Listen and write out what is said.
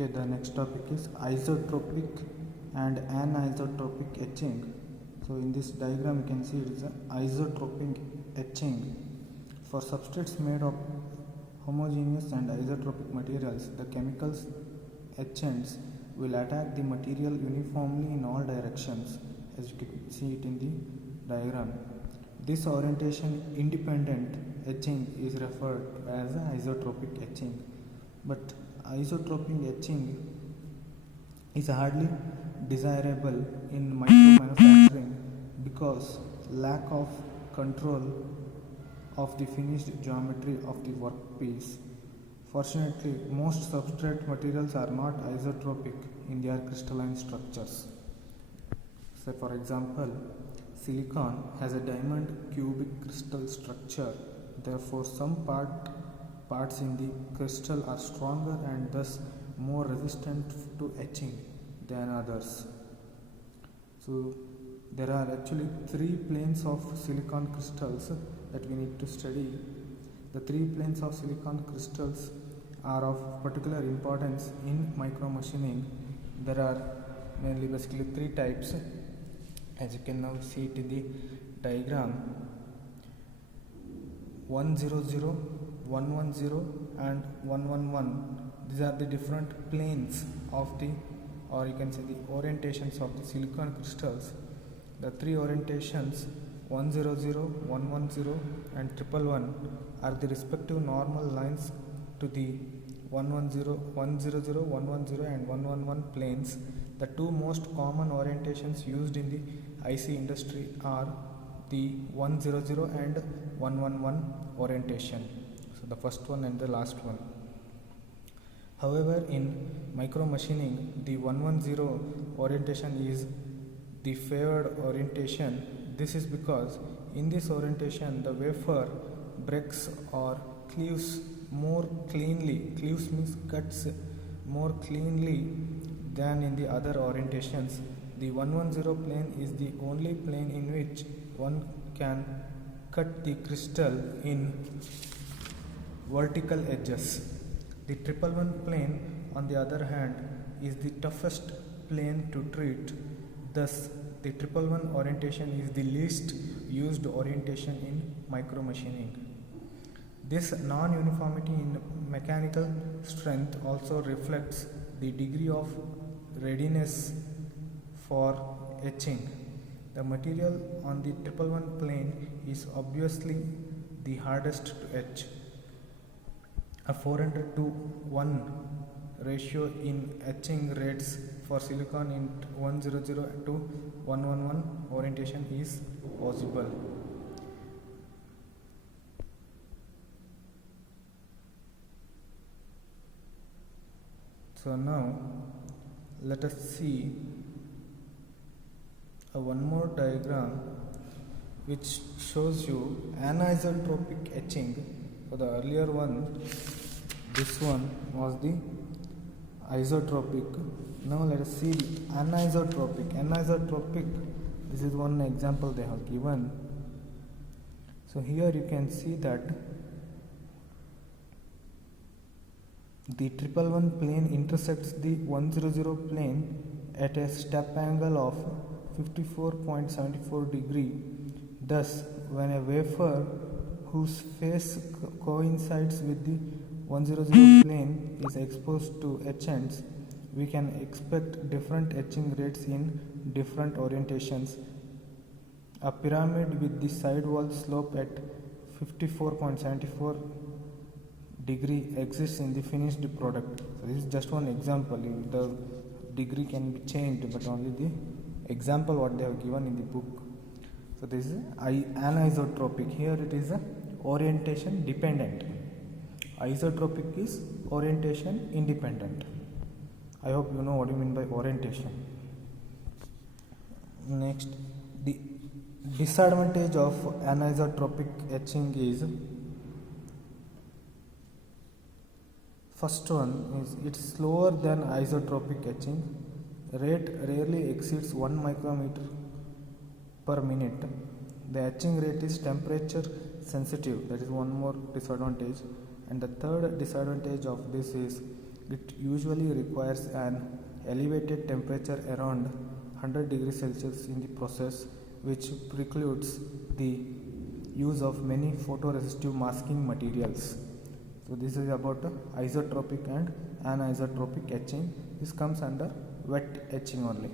Okay, the next topic is isotropic and anisotropic etching. So in this diagram you can see it is isotropic etching. For substrates made of homogeneous and isotropic materials, the chemicals etchants will attack the material uniformly in all directions, as you can see it in the diagram. This orientation independent etching is referred to as isotropic etching. But isotropic etching is hardly desirable in micro manufacturing because lack of control of the finished geometry of the workpiece. Fortunately, most substrate materials are not isotropic in their crystalline structures. So for example, silicon has a diamond cubic crystal structure. Therefore, some parts in the crystal are stronger and thus more resistant to etching than others. So there are actually three planes of silicon crystals that we need to study. The three planes of silicon crystals are of particular importance in micromachining. There are mainly basically three types, as you can now see it in the diagram: 100, 110 and 111. These are the different planes of the, or you can say the orientations of the silicon crystals. The three orientations 100, 110 and 111 are the respective normal lines to the 100, 110 and 111 planes. The two most common orientations used in the IC industry are the 100 and 111 orientation. So the first one and the last one. However, in micromachining, the 110 orientation is the favored orientation. This is because in this orientation the wafer breaks or cleaves more cleanly. Cleaves means cuts more cleanly than in the other orientations. The 110 plane is the only plane in which one can cut the crystal in vertical edges. The 111 plane, on the other hand, is the toughest plane to treat. Thus, the 111 orientation is the least used orientation in micromachining. This non-uniformity in mechanical strength also reflects the degree of readiness for etching. The material on the 111 plane is obviously the hardest to etch. A 400:1 ratio in etching rates for silicon in 100 to 111 orientation is possible. So now let us see one more diagram which shows you anisotropic etching. For the earlier one, this one was the isotropic. Now let us see the anisotropic. Anisotropic, this is one example they have given. So here you can see that the 111 plane intersects the 100 plane at a step angle of 54.74 degree. Thus, when a wafer whose face coincides with the 100 plane is exposed to etchants, we can expect different etching rates in different orientations. A pyramid with the side wall slope at 54.74 degree exists in the finished product. So this is just one example. The degree can be changed, but only the example what they have given in the book. So this is anisotropic. Here it is a orientation dependent. Isotropic is orientation independent. I hope you know what you mean by orientation. Next, the disadvantage of anisotropic etching is, first one is it's slower than isotropic etching. Rate rarely exceeds 1 micrometer per minute. The etching rate is temperature sensitive. That is one more disadvantage. And the third disadvantage of this is It usually requires an elevated temperature around 100 degrees Celsius in the process, which precludes the use of many photoresistive masking materials. So this is about isotropic and anisotropic etching. This comes under wet etching only.